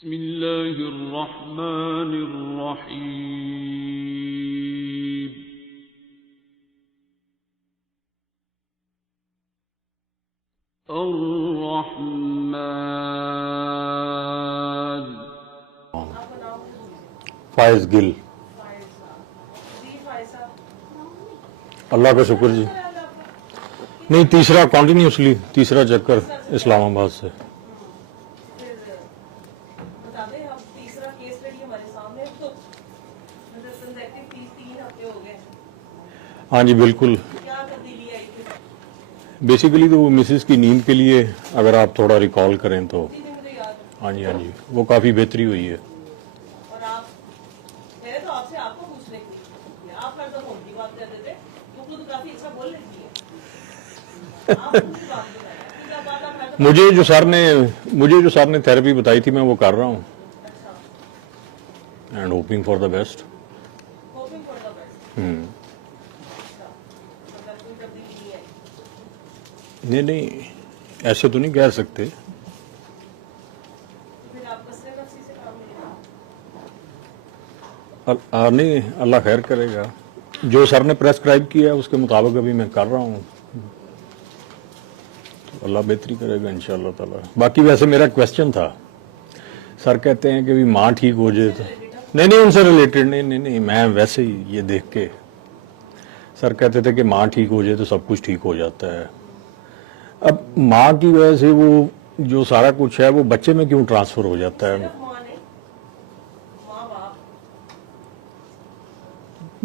बिस्मिल्लाहिर्रहमानिर्रहीम। अर्रहमान। फायज गिल। अल्लाह का शुक्र जी। नहीं, तीसरा कॉन्टिन्यूसली तीसरा चक्कर इस्लामाबाद से। हाँ जी बिल्कुल। बेसिकली तो वो मिसेस की नींद के लिए अगर आप थोड़ा रिकॉल करें तो हाँ जी वो काफ़ी बेहतरी हुई है। और आप मैंने तो आपसे आपको पूछने की आप हर दफा उनकी बात कर देते वो खुद काफी अच्छा बोल लेती है। आप उनकी बात बताएं। मुझे जो सर ने थेरेपी बताई थी मैं वो कर रहा हूँ। And hoping for the best. नहीं ऐसे तो नहीं कह सकते। नहीं, अल्लाह खैर करेगा। जो सर ने प्रेस्क्राइब किया उसके मुताबिक अभी मैं कर रहा हूँ, तो अल्लाह बेहतरी करेगा इंशाअल्लाह ताला। बाकी वैसे मेरा क्वेश्चन था, सर कहते हैं कि भी माँ ठीक हो जाए तो नहीं उनसे रिलेटेड नहीं मैं वैसे ही ये देख के, सर कहते थे कि माँ ठीक हो जाए तो सब कुछ ठीक हो जाता है। अब माँ की वजह से वो जो सारा कुछ है वो बच्चे में क्यों ट्रांसफर हो जाता है?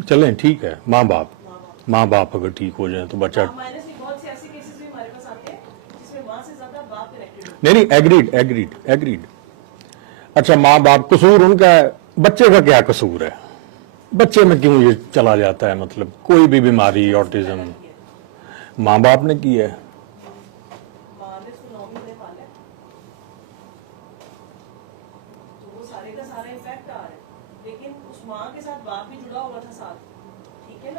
चलें ठीक है, माँ बाप अगर ठीक हो जाए तो बच्चा नहीं एग्रीड। अच्छा, माँ बाप कसूर उनका है, बच्चे का क्या कसूर है? बच्चे में क्यों ये चला जाता है? मतलब कोई भी बीमारी, ऑटिज्म माँ बाप ने की है। लेकिन उस माँ के साथ बाप भी जुड़ा हुआ था साथ, ठीक है ना?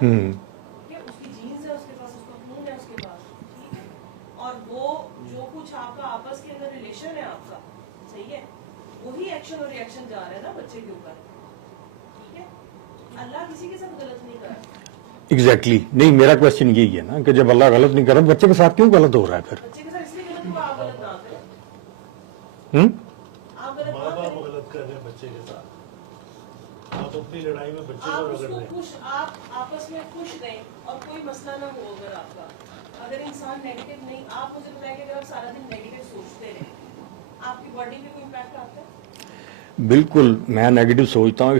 उसकी जीन्स है उसके पास, उसका खून है उसके पास, ठीक है? और वो जो कुछ आपका आपस के अंदर रिलेशन है आपका, सही है, वही एक्शन और रिएक्शन जा रहा है ना बच्चे के ऊपर, ठीक है? अल्लाह किसी के साथ गलत नहीं कर रहा। एग्जैक्टली नहीं, मेरा क्वेश्चन यही है ना कि जब अल्लाह गलत नहीं कर रहा, बच्चे के साथ क्यों गलत हो रहा है? फिर बच्चे के साथ इसलिए गलत हुआ, आप गलत ना करें। आप गलत ना करें, गलत कर रहे हैं बच्चे के साथ। आप अपनी लड़ाई में बच्चे आप को उसको रगड़ रहे हैं। खुश, आप आपस में खुश रहें और कोई मसला ना हो। अगर आपका अगर इंसान नेगेटिव नहीं, आप मुझे बताएंगे अगर आप सारा दिन नेगेटिव सोचते रहे, आपकी बॉडी पे कोई इम्पैक्ट आता है? बिल्कुल, मैं नेगेटिव सोचता हूँ।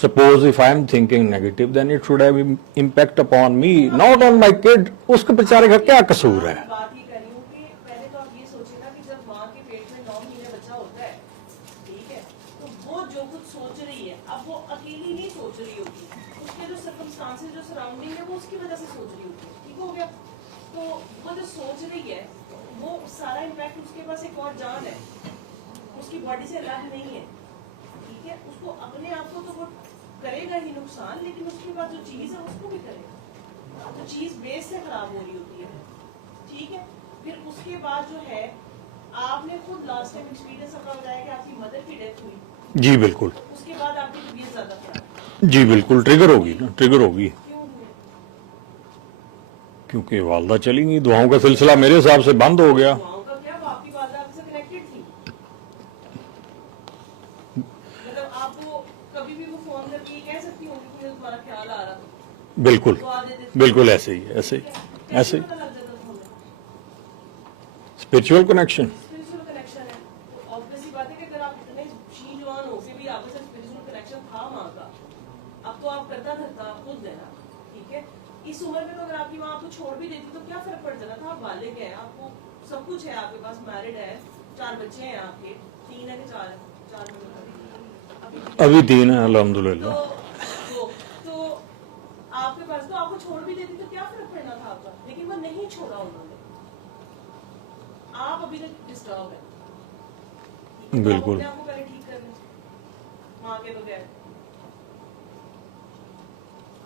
Suppose if I am thinking negative then it should have impact upon me, not on my kid. उसके बेचारे का क्या कसूर है? बात ये कर रही हूँ कि पहले तो आप ये सोचिए ना कि जब माँ के पेट में 9 महीने बच्चा होता है, ठीक है, तो वो जो कुछ सोच रही है, अब वो अकेली नहीं सोच रही होगी, उसके जो सर्कमस्टांसेस, जो सराउंडिंग है, वो उसकी वजह से सोच रही होगी, ठीक हो गया? तो वो जो सोच रही है वो सारा इम्पैक्ट उसके पास एक और जान है, उसकी बॉडी से अलग नहीं है, ठीक है? उसको अपने आप को तो वो करेगा ही नुकसान, लेकिन उसके बाद जो चीज है उसको भी करेगा। तो चीज बेस से खराब हो रही होती है, ठीक है? फिर उसके बाद जो है, आपने खुद लास्ट टाइम एक्सपीरियंस अपना बताया कि आपकी मदर की डेथ हुई। जी बिल्कुल। उसके बाद आपकी तबीयत ज्यादा खराब, जी बिल्कुल, ट्रिगर होगी ना, ट्रिगर होगी क्यों हुई? क्योंकि वालदा चली गई। दुआओं का सिलसिला मेरे हिसाब से बंद हो गया। दुआओं का क्या, आपकी वालदा आपसे कनेक्टेड थी, मतलब आपको कभी भी वो फोन करके कह सकती होंगी कि मुझे तुम्हारा ख्याल आ रहा था, बिल्कुल दुआ दे देती, बिल्कुल ऐसे ही कैसे पता लग जाता था हमें? Spiritual connection. स्पिरिचुअल कनेक्शन है, तो ऑब्वियसली बात है कि अगर आप इतने शीजवान हो के भी आपस में स्पिरिचुअल कनेक्शन था माँ का, अब तो आप करता धरता आप खुद देना, ठीक है? इस उम्र में तो अगर आपकी माँ आपको छोड़ भी देती तो क्या फर्क पड़ जाता था? आप बालिग हैं, आपको सब कुछ है, आपके पास मैरिड है, 4 बच्चे हैं आपके, 3 है कि 4 है? 4 अभी 3 है अल्हम्दुलिल्लाह। तो आपके पास, तो आपको छोड़ भी देती तो क्या फर्क पड़ना था आपका? लेकिन वो नहीं छोड़ा उन्होंने, आप अभी तक डिस्टर्ब है, बिल्कुल। आपको पहले ठीक करना माँ के बगैर।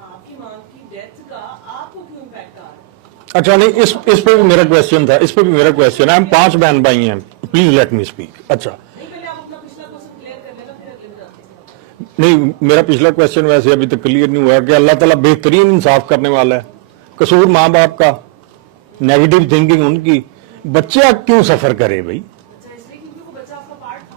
आपकी माँ की डेथ का आपको क्यों इम्पैक्ट आ रहा है? अच्छा नहीं, इस पे भी मेरा क्वेश्चन था, इस पे भी मेरा क्वेश्चन है। हम 5 बहन भाई हैं, प्लीज लेट मी स्पीक। अच्छा नहीं, पहले आप अपना पिछला क्वेश्चन नहीं, मेरा पिछला क्वेश्चन वैसे अभी तक क्लियर नहीं हुआ कि अल्लाह ताला बेहतरीन इंसाफ करने वाला है। कसूर माँ बाप का, नेगेटिव थिंकिंग उनकी, बच्चा क्यों सफर करे भाई? बच्चा इसलिए क्योंकि वो बच्चा आपका पार्ट था।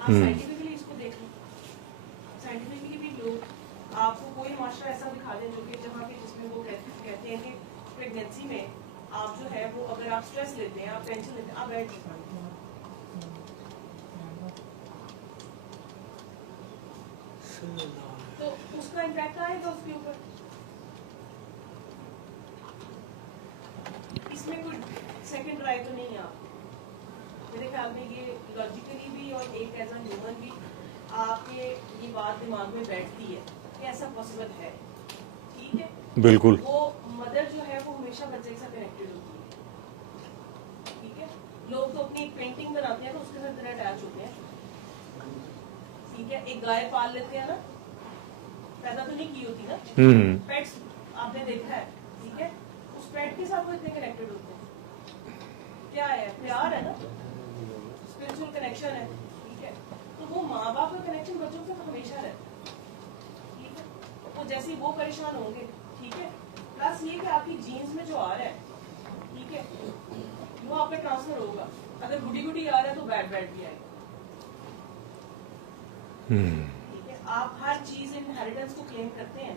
आप साइंटिफिकली इसको देख लो, साइंटिफिकली भी लोग आपको कोई मास्टर ऐसा दिखा दें जो कि जहाँ के जिसमें वो कहते हैं कि प्रेगनेंसी में आप जो है वो अगर आप स्ट्रेस लेते हैं, आप टेंशन लेते हैं, आप बैठ नहीं पाते। तो उसका इम्पैक्ट आएगा उसके ऊपर। इसमें कोई सेकंड राय तो नहीं है आपको। मेरे ख्याल में ये लॉजिकली भी और एक एज अ ह्यूमन भी आपके ये बात दिमाग में बैठती है कि ऐसा पॉसिबल है। ठीक है, बिल्कुल। वो मदर जो है वो हमेशा बच्चे के साथ कनेक्टेड होती है। ठीक है, लोग तो अपनी एक पेंटिंग बनाते हैं तो उसके साथ इतना अटैच होते हैं। ठीक है, एक गाय पाल लेते हैं ना, पैदा तो नहीं की होती ना, पेट्स आपने देखा है। ठीक है, उस पेट के साथ वो इतने कनेक्टेड होते हैं। क्या है? प्यार है ना, स्पिरिचुअल कनेक्शन है। ठीक है, तो वो माँ बाप का कनेक्शन बच्चों से हमेशा रहता है। ठीक है, वो जैसे ही वो परेशान होंगे, ठीक है, प्लस ये कि आपकी जीन्स में जो आ रहा है, ठीक है, वो आपका ट्रांसफर होगा। अगर गुडी गुडी आ रहा है तो बैड बैड भी आएगा। ठीक है, आप हर चीज इनहेरिटेंस को क्लेम करते हैं।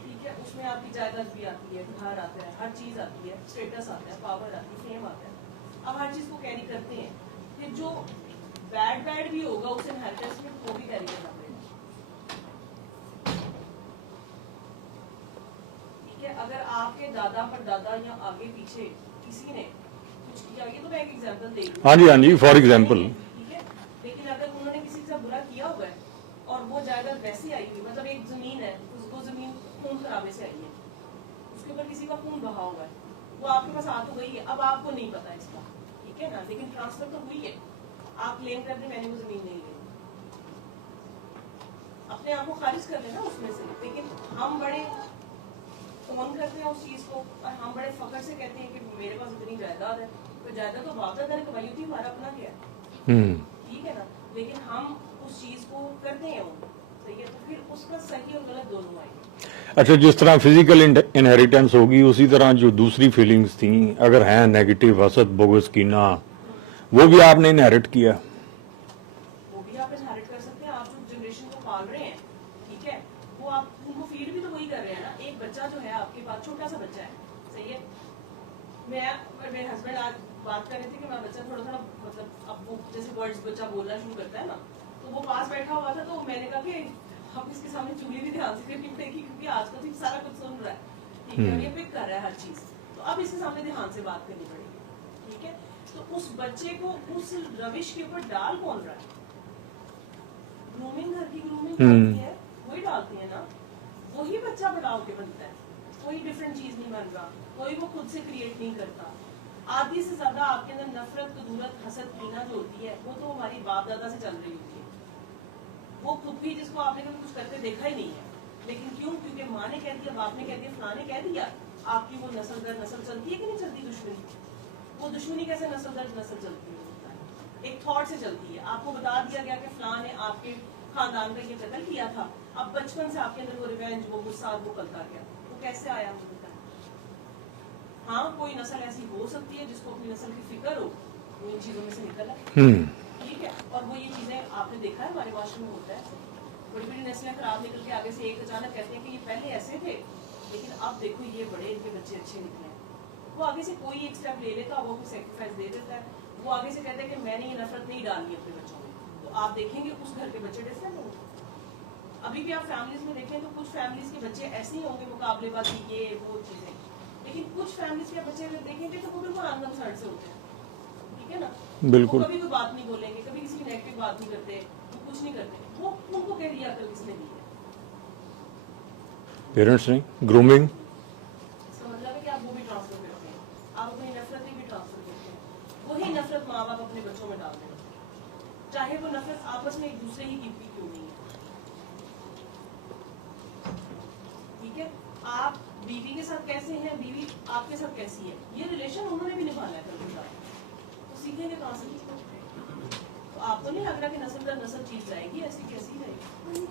ठीक है, उसमें आपकी जायदाद भी आती है, घर आता है, हर चीज आती है, स्टेटस आता है, पावर आती है, फेम आता है। आप हर चीज को कैरी करते हैं। फिर जो बैड बैड भी होगा उस इनहेरिटेंस में वो भी कैरी करना पड़ेगा। ठीक है, अगर आपके दादा परदादा या आगे पीछे किसी ने कुछ किया, ये तो मैं एक एग्जांपल दे रही हूँ। हाँ जी, फॉर एग्जांपल। ठीक है, लेकिन अगर उन्होंने किसी के साथ बुरा किया हुआ है और वो जायदाद वैसी आई हुई, मतलब एक जमीन है, वो जमीन खून खराबे से आई है, उसके ऊपर किसी का खून बहा हुआ है, वो आपके पास आ तो गई है, अब आपको नहीं पता इसका। ठीक है ना, लेकिन ट्रांसफर तो हुई है। आप क्लेम कर दें मैंने वो जमीन नहीं ली, अपने आप को खारिज कर लेना उसमें से। लेकिन हम बड़े फोन करते हैं उस चीज को और हम बड़े फखर से कहते हैं कि मेरे पास इतनी जायदाद है। तो जायदाद तो बाप दादा ने कमाई होती है, हमारा अपना क्या है? ठीक है ना, लेकिन हम उस चीज को करते हैं वो, सही है, तो फिर उसका सही और गलत दोनों आएंगे। अच्छा, जिस तरह फिजिकल इनहेरिटेंस होगी उसी तरह जो दूसरी फीलिंग्स थी, अगर हैं नेगेटिव, हसद, बोगस, कीना, वो भी आपने इनहेरिट किया। वो भी आप इनहेरिट कर सकते हैं। आप जो जनरेशन को पाल रहे हैं, ठीक है, वो आप उनको फीड भी तो वही कर रहे हैं ना। एक बच्चा जो है आपके पास, छोटा सा बच्चा है, सही है, मेरे हस्बैंड आज बात कर रहे थे कि मैं बच्चा थोड़ा थोड़ा मतलब अब वो जैसे वर्ड्स बच्चा बोलना शुरू करता है ना, तो वो पास बैठा हुआ था, तो मैंने कहा कि हम इसके सामने चूड़ी भी ध्यान से करनी पड़ेगी क्योंकि आजकल तो सारा कुछ सुन रहा है। ठीक है, और ये पिक कर रहा है हर चीज, तो अब इसके सामने ध्यान से बात करनी पड़ेगी। ठीक है, तो उस बच्चे को उस रविश के ऊपर डाल कौन रहा है? ग्रूमिंग, घर की ग्रूमिंग होती है, वही डालती है ना, वही बच्चा बड़ा होके बनता है। कोई डिफरेंट चीज नहीं बन रहा, कोई वो खुद से क्रिएट नहीं करता। आधी से ज्यादा आपके अंदर नफरत, कदूरत, हसद, कीना जो होती है वो तो हमारी बाप दादा से चल रही होती है। वो खुद भी जिसको आपने कभी कुछ करते देखा ही नहीं है, लेकिन क्यों? क्योंकि माँ ने कह दिया, बाप ने कह दिया, फलां ने कह दिया। आपकी वो नस्ल दर नस्ल चलती है कि नहीं चलती दुश्मनी? वो दुश्मनी कैसे नस्ल दर नस्ल चलती है? एक थॉट से चलती है। आपको बता दिया गया कि फलां ने आपके खानदान का ये कत्ल किया था, अब बचपन से आपके अंदर वो रिवेंज, वो गुस्सा, वो कलता गया। वो कैसे आया मुझे बताएं। हाँ, कोई नस्ल ऐसी हो सकती है जिसको अपनी नस्ल की फिक्र हो, वो इन चीजों में से निकल है। ठीक है, और वो ये चीजें आपने देखा है हमारे माशरे में होता है। बड़ी बड़ी नस्लें खराब निकल के आगे से एक अचानक कहते हैं कि ये पहले ऐसे थे, लेकिन अब देखो ये बड़े, इनके बच्चे अच्छे निकले। वो आगे से कोई एक स्टेप ले लेता, वो कोई सेक्रीफाइस दे देता है, वो आगे से कहते हैं कि मैंने ये नफरत नहीं डाली अपने बच्चों में, तो आप देखेंगे उस घर के बच्चे डिफरेंट होंगे। अभी भी आप फैमिलीज में देखें तो कुछ फैमिलीज के बच्चे ऐसे ही होंगे, मुकाबलेबाजी, ये वो चीजें, लेकिन कुछ फैमिलीज के बच्चे अगर देखेंगे तो वो बिल्कुल आनंद साइड से होते हैं। ठीक है ना, बिल्कुल। वो कभी कोई बात नहीं बोलेंगे, कभी किसी की नेगेटिव बात नहीं करते, वो कुछ नहीं करते। वो उनको कह दिया अकल किसने दी है? पेरेंट्स ने। ग्रूमिंग, इसका मतलब है कि आप वो भी ट्रांसफर करते हैं, आप अपनी नफरत भी ट्रांसफर करते हैं। वही नफरत माँ बाप अपने बच्चों में डालते हैं, चाहे वो नफरत आपस में एक दूसरे ही की क्यों नहीं है। ठीक है, बीवी के साथ कैसे हैं, बीवी आपके साथ कैसी है, ये रिलेशन उन्होंने भी निभाना है कल को जाके। तो सीखेंगे कहाँ से? तो आपको नहीं लग रहा कि नस्ल दर नस्ल चीज जाएगी, ऐसी कैसी रहेगी?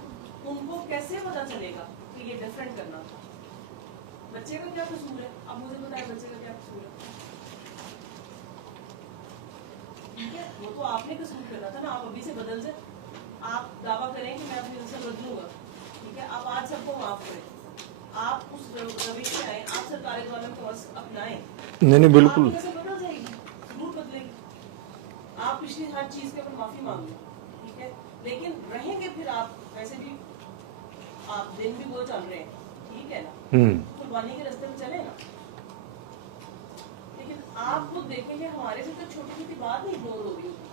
उनको कैसे पता चलेगा कि ये डिफरेंट करना था? बच्चे का क्या कसूर है? अब मुझे बताया बच्चे का क्या कसूर है? ठीक है, वो तो आपने कसूर करना था ना, आप अभी से बदल जाए। आप दावा करें कि मैं अपनी नस्ल बदलूंगा, ठीक है, आप आज सबको माफ करें, आप उस रवैये पे आए, आप सरकारी वालों को अपनाएं, नहीं बिल्कुल, आपकी नस्ल बदल जाएगी, जरूर बदलेगी। आप पिछली हर चीज के ऊपर माफी मांग लो, ठीक है, लेकिन रहेंगे फिर आप वैसे भी, आप दिन भी वो चल रहे हैं, ठीक है ना, कुर्बानी के रास्ते में चले ना। लेकिन आप खुद देखेंगे हमारे से तो छोटी छोटी बात नहीं इग्नोर हो रही होती,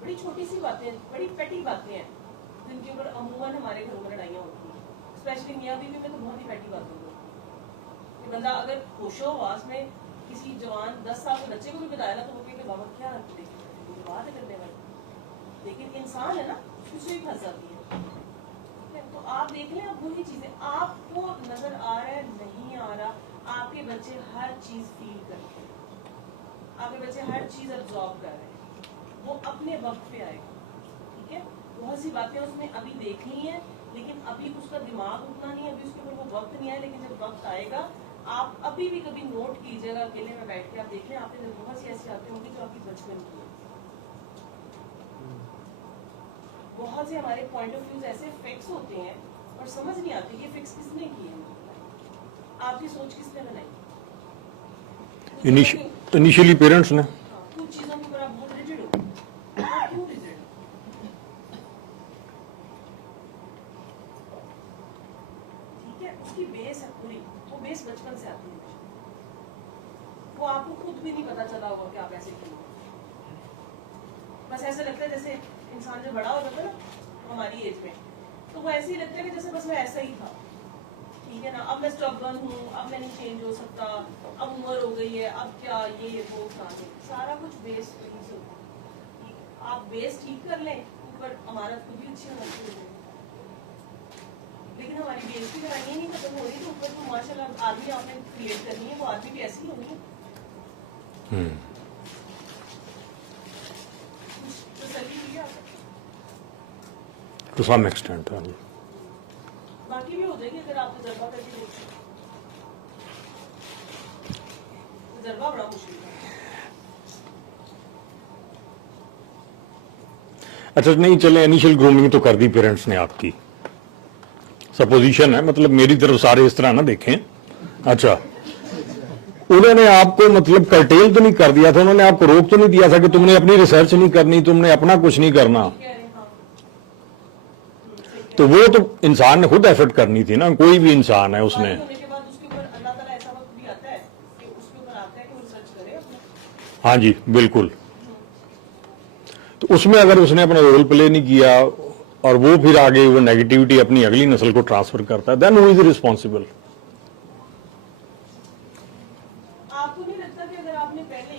बड़ी छोटी सी बातें, बड़ी पेटी बातें हैं जिनके ऊपर अमूमन हमारे घरों में लड़ाइयाँ होती हैं। स्पेशली मियाँ बीवी में तो बहुत ही पेटी बातें होती है कि बंदा अगर होशो हवास में किसी जवान 10 साल के बच्चे को भी बताया ना तो वो कहेंगे बाबा क्या बात करने वाली, लेकिन इंसान है ना, उससे ही फंस जाती है। तो आप देख लें, अब वही चीजें आपको नजर आ रहा है, नहीं आ रहा, आपके बच्चे हर चीज फील करते हैं, आपके बच्चे हर चीज अब्सॉर्ब कर रहे हैं, वो अपने वक्त पे आएगा, ठीक है। बहुत सी बातें उसने अभी देखनी है, लेकिन अभी उसका दिमाग उतना नहीं है, अभी उसके ऊपर वो वक्त नहीं आया, लेकिन जब वक्त आएगा आप अभी भी कभी नोट कीजिएगा, अकेले में बैठ के आप देख लें, आपके अंदर बहुत सी ऐसी बातें होंगी जो आपकी बचपन की है। बहुत से हमारे पॉइंट ऑफ व्यूज ऐसे फिक्स होते हैं और समझ नहीं आती कि फिक्स किसने की है, आपकी सोच किसने बनाई? इनिशियली पेरेंट्स ने। कुछ चीजों के ऊपर आप बहुत रिजिड हो, आप क्यों रिजिड? ठीक है, उसकी बेस है पूरी, वो बेस बचपन से आती है, वो आपको खुद भी नहीं पता चला होगा कि आप ऐसे क्यों। बस ऐसा लगता है जैसे इंसान जब बड़ा हो जाता है ना हमारी एज में, तो वो ऐसे ही लगता है कि जैसे बस मैं ऐसा ही था, ठीक है ना, अब मैं स्टबर्न हूँ, अब मैं नहीं चेंज हो सकता, अब उम्र हो गई है, अब क्या ये वो सारा कुछ बेस वहीं से होता है। आप बेस ठीक कर लें, ऊपर हमारा खुद भी अच्छी होना चाहिए, लेकिन हमारी बेस की लड़ाई नहीं खत्म हो रही, तो ऊपर तो माशाल्लाह आदमी आपने क्रिएट करनी है, वो आदमी भी ऐसी होनी है। टू सम एक्सटेंट बाकी भी हो जाएगी अगर आप तजर्बा करके देखो, तजर्बा बड़ा मुश्किल है। अच्छा नहीं चले, इनिशियल ग्रूमिंग तो कर दी पेरेंट्स ने आपकी, सपोजिशन है, मतलब मेरी तरफ सारे इस तरह ना देखें। अच्छा उन्होंने आपको मतलब कर्टेल तो नहीं कर दिया था, उन्होंने आपको रोक तो नहीं दिया था कि तुमने अपनी रिसर्च नहीं करनी, तुमने अपना कुछ नहीं करना, तो वो तो इंसान ने खुद एफर्ट करनी थी ना, कोई भी इंसान है उसने। हाँ जी बिल्कुल, तो उसमें अगर उसने अपना रोल प्ले नहीं किया और वो फिर आगे वो नेगेटिविटी अपनी अगली नस्ल को ट्रांसफर करता है, देन हु इज रिस्पॉन्सिबल? आपको नहीं लगता कि अगर आपने पहले,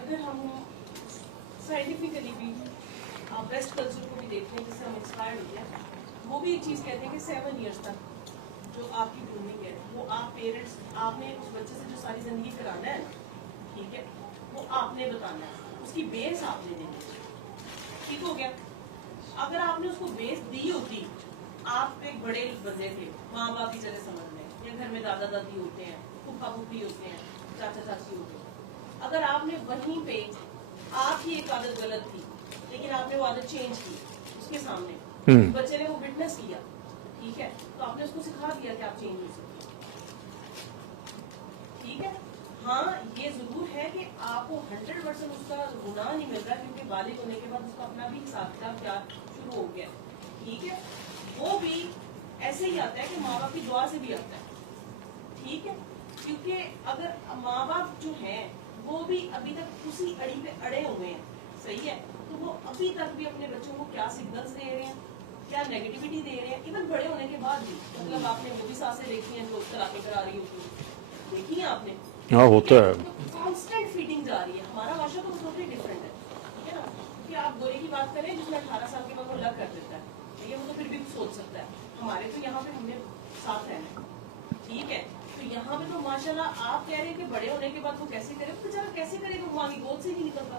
अगर हम साइंटिफिकली भी आप वेस्ट कल्चर को भी देखते हैं जिससे हम इंस्पायर्ड होते हैं, वो भी एक चीज कहते हैं कि 7 इयर्स तक जो आपकी ग्रूमिंग है वो आप पेरेंट्स, आपने उस बच्चे से जो सारी जिंदगी कराना है, ठीक है, वो आपने बताना है, उसकी बेस आपने देनी है, ठीक हो गया। अगर आपने उसको बेस दी होती, आप एक बड़े बंदे थे, माँ बाप की जगह समझ लें, या घर में दादा दादी होते हैं, फूफा फूफी होते हैं, चाचा चाची होते हैं, अगर आपने वहीं पे आपकी एक आदत गलत थी लेकिन आपने वो आदत चेंज की उसके सामने, बच्चे ने वो विटनेस किया, ठीक है, तो आपने उसको सिखा दिया कि आप चेंज हो सकते, ठीक है। हाँ ये जरूर है कि आपको 100% उसका गुनाह नहीं मिल रहा, क्योंकि बालिग होने के बाद उसका अपना भी हिसाब किताब क्या शुरू हो गया, ठीक है, वो भी ऐसे ही आता है कि माँ बाप की दुआ से भी आता है, ठीक है, क्योंकि अगर माँ बाप जो हैं वो भी अभी तक उसी अड़ी पे अड़े हुए हैं, सही है, तो वो अभी तक भी अपने बच्चों को क्या सिग्नल्स दे रहे हैं, क्या नेगेटिविटी दे रहे हैं, इवन बड़े होने के बाद भी, मतलब आपने वो भी सासें देखी हैं लोग तलाकें करा रही होती है, देखी है आपने? हाँ होता है, कांस्टेंट फीडिंग जा रही है। हमारा माशरा तो टोटली डिफरेंट है, ठीक है ना, कि आप गोरे की बात करें जिसमें 18 साल के बाद वो लग कर देता है, ये वो तो फिर भी सोच सोच सकता है। हमारे तो यहाँ पे हमने साथ रहना है, ठीक है। तो यहाँ पे तो माशाल्लाह आप कह रहे हैं कि बड़े होने के बाद वो कैसे करे, तो बेचारा कैसे करेगा, वो आगे गोद से ही नहीं निकलता।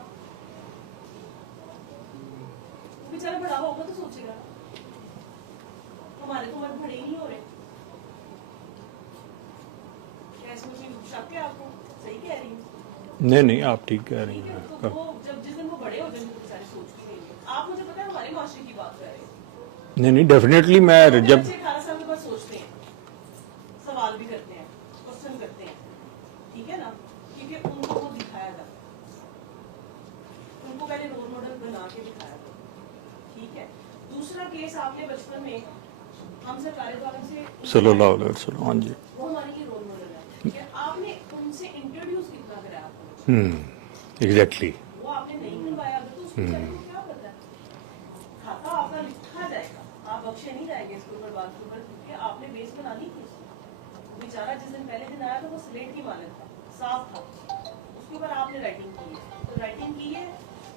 वो बेचारा बड़ा होगा तो सोचेगा। हमारे तो मर्द बड़े ही नहीं हो रहे। क्या इसमें कोई शक है आपको? सही कह रही हूँ। नहीं आप ठीक कह रही ठीक है, हैं। तो वो जब जिस दिन वो बड़े हो जाएंगे तो बेचारे सोच भी लेंगे। आप मुझे पता है हमारे माशरे की बात कर रहे हैं। नहीं डेफिनेटली मैं जब 18 साल के बाद सोचते हैं, सवाल भी करते हैं, क्वेश्चन करते हैं, ठीक है ना, क्योंकि उनको वो दिखाया था, उनको पहले रोल मॉडल बना के दिखाया था, ठीक है। दूसरा केस आपने बचपन में हम सरकारी द्वारा से सल्लल्लाहु अलैहि वसल्लम, हाँ जी, वो हमारे लिए रोल मॉडल है, ठीक है। आपने उनसे इंट्रोड्यूस कितना कराया आपको, एग्जैक्टली। वो आपने नहीं करवाया अगर तो उसको बेचारे को क्या पता है। खाता आपका लिखा जाएगा, आप बख्शे नहीं जाएंगे इसके ऊपर बात के ऊपर, क्योंकि आपने बेस बना ली थी उसको। बेचारा जिस दिन पहले दिन आया था वो स्लेट की मानत था, साफ था, उसके ऊपर आपने राइटिंग की है, तो राइटिंग की है,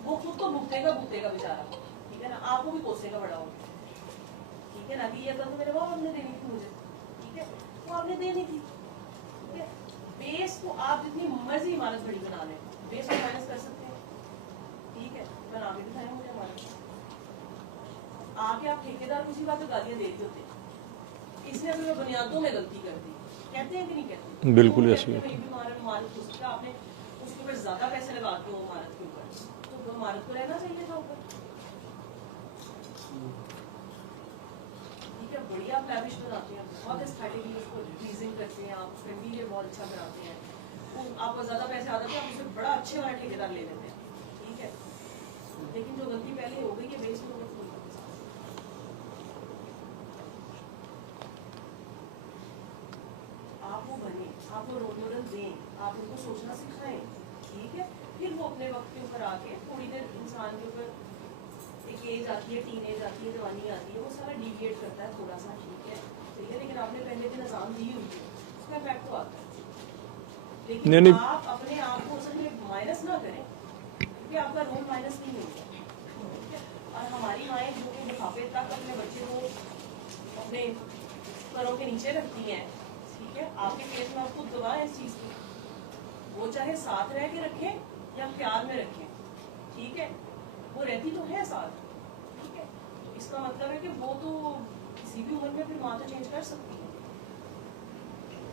वो खुद तो भुगतेगा बेचारा, ठीक है ना, आपको भी कोसेगा बड़ा हो, ठीक है ना, कि ये तो मेरे बाप ने देनी थी मुझे, ठीक है, वो आपने देनी थी, ठीक है। बेस को आप जितनी मर्जी इमारत बड़ी बना लें, बेस को माइनस कर सकते हैं, ठीक है, बना के दिखाएं मुझे इमारत। आके आप ठेकेदार को उसी बात पे गालियां दे रहे होते, इसने अपनी बुनियादों में गलती कर दी, कहते हैं कि नहीं कहते? बिल्कुल ऐसी कहते हैं, इमारत उसका आपने उसके ऊपर ज्यादा पैसे लगा दो इमारत के ऊपर, तो वो इमारत को रहना चाहिए था ऊपर, ठीक है। बढ़िया आप लैविश बनाते हैं, बहुत एस्थेटिकली उसको प्लीजिंग करते हैं, आप उसका इंटीरियर बहुत अच्छा बनाते हैं, आपको ज्यादा पैसे आ जाते हैं, आप उससे बड़ा अच्छे वाला ठेकेदार ले लेते हैं, ठीक है। लेकिन जो गलती पहले हो गई है बेस में, आप वो बने, आप वो रोल मॉडल दें, आप उनको सोचना सिखाएं, ठीक है। फिर वो अपने वक्त के ऊपर आके थोड़ी देर इंसान के ऊपर एक एज आती है, टीन एज आती है, जवानी आती है, वो सारा डिविएट करता है थोड़ा सा, ठीक है, लेकिन आपने पहले दिन अजाम दी हुई है, उसका इफेक्ट तो आता है। लेकिन नहीं। आप अपने आप को उसमें माइनस ना करें, क्योंकि आपका रोल माइनस नहीं होगा, ठीक है। और हमारी माएँ जो कि बुढ़ापे तक अपने बच्चे को अपने पैरों के नीचे रखती हैं, ठीक है, आपके केस में आप खुद गवाह है इस चीज की, वो चाहे साथ रह के रखें या प्यार में रखें, ठीक है, वो रहती तो है साथ, ठीक है। इसका मतलब है कि वो तो किसी भी उम्र में फिर माँ तो चेंज कर सकती है,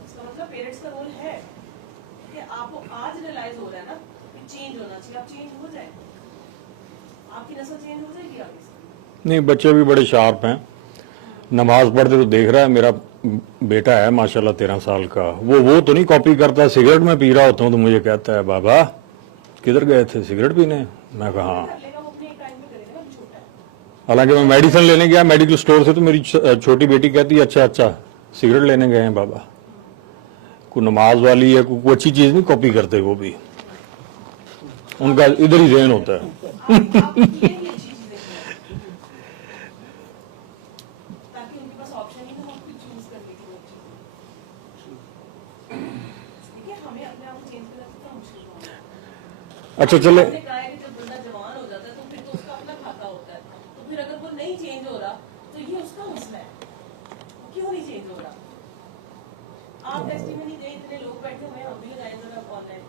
इसका मतलब पेरेंट्स का रोल है कि आपको आज रियलाइज हो रहा है ना कि चेंज होना चाहिए, आप चेंज हो जाए, आपकी नस्ल चेंज हो जाएगी आगे से। नहीं बच्चे भी बड़े शार्प हैं, नमाज पढ़ते तो देख रहा है, मेरा बेटा है माशाल्लाह 13 साल का, वो तो नहीं कॉपी करता, सिगरेट में पी रहा होता हूँ तो मुझे कहता है बाबा किधर गए थे सिगरेट पीने, मैं कहा हाँ। हालांकि मैं मेडिसिन लेने गया मेडिकल स्टोर से, तो मेरी छोटी बेटी कहती है अच्छा सिगरेट लेने गए हैं बाबा। कोई नमाज वाली है, कोई अच्छी चीज नहीं कॉपी करते, वो भी उनका इधर ही ज़हन होता है। अच्छा चले, जब बंदा जवान हो जाता है तो फिर तो उसका अपना खाता होता है, तो फिर अगर वो नहीं चेंज हो रहा तो ये उसका मसला है, क्यों नहीं चेंज हो रहा। आप टेस्टिमनी दे, इतने लोग बैठे हुए हैं, हम भी लगाए जरा ऑनलाइन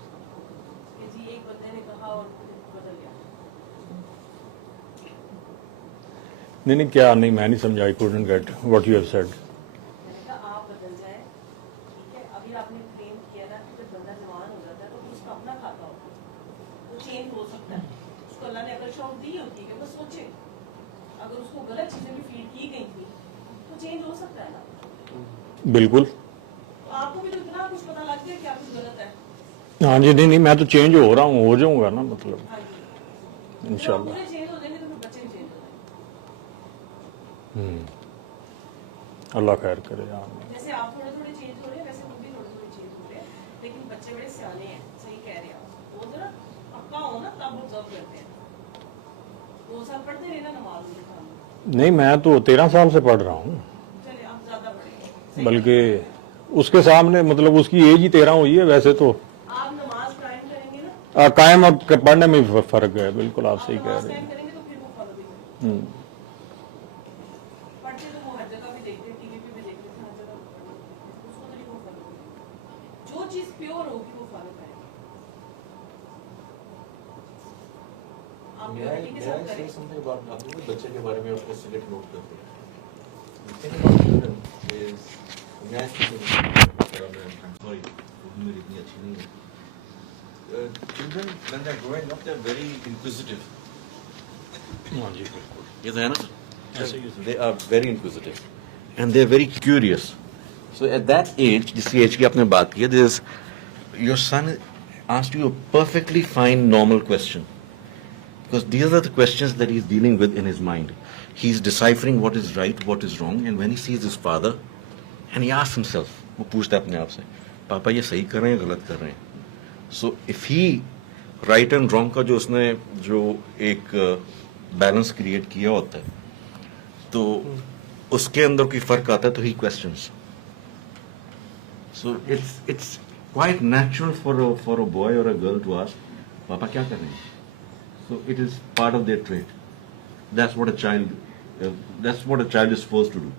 कि जी एक बंदे ने कहा और बदल गया। नहीं क्या नहीं, मैं नहीं समझा, I couldn't get what you have said. मैंने कहा आप बदल जाए, ठीक है। अभी आपने क्लेम किया ना कि जब बंदा जवान हो जाता है तो उसका अपना खाता होता है, वो चेंज हो सकता है, उसको अल्लाह ने अगर शौक दी होती है कि वो सोचे, अगर उसको गलत चीजें भी फीड की गई थी तो चेंज हो सकता है ना। बिल्कुल, तो आपको भी तो इतना कुछ पता लग गया कि आप कुछ गलत है। हाँ जी, नहीं मैं तो चेंज हो रहा हूँ, हो जाऊंगा ना, मतलब हाँ जी, इंशाल्लाह। पूरे चेंज हो जाएंगे तो फिर बच्चे भी चेंज हो जाएंगे। अल्लाह खैर करे। आमीन। जैसे आप थोड़े थोड़े चेंज हो रहे हैं, वैसे वो भी थोड़े थोड़े चेंज हो रहे हैं, लेकिन बच्चे बड़े सियाने हैं, सही कह रहे हैं आप। वो जरा पक्का हो ना तब ऑब्जर्व करते हैं। 2 साल पढ़ते रहे ना नमाज उनके सामने, नहीं मैं तो 13 साल से पढ़ रहा हूँ, चले आप ज्यादा पढ़ेंगे, बल्कि उसके सामने मतलब उसकी एज ही 13 हुई है, वैसे तो आप नमाज कायम करेंगे ना, कायम और पढ़ने में फर्क है। बिल्कुल आप सही कह नमाज रहे कायम हैं। करेंगे तो फिर वो फॉलो भी करेंगे। पढ़ते तो वो हर जगह भी देखते हैं, टीवी पे भी देखते हैं, हर जगह उसको तो नहीं वो फॉलो करेंगे। जो चीज प्योर होगी वो फॉलो करेंगे। आप प्योरिटी के साथ करें। something about आपने बच्चे के बारे में आपको सिलेक्ट नोट करते हैं। The thing about children is, may I speak in I'm sorry, Urdu मेरी इतनी अच्छी नहीं है। Children when they're growing up they're very inquisitive. हाँ जी बिल्कुल ये तो है ना? ऐसे ही है। They are very inquisitive and they're very curious. So at that age, जिस age की आपने बात की है, this your son asked you a perfectly fine normal question. Because these are the questions that he's dealing with in his mind. He's deciphering what is right, what is wrong, and when he sees his father, and he asks himself, वो पूछता है अपने आप से, पापा ये सही कर रहे हैं, गलत कर रहे हैं. So if he right and wrong का जो उसने जो एक बैलेंस क्रिएट किया होता है, तो उसके अंदर कोई फर्क आता है तो he questions. So it's quite natural for a boy or a girl to ask, पापा क्या कर रहे हैं? So it is part of their trait. That's what a child is supposed to do.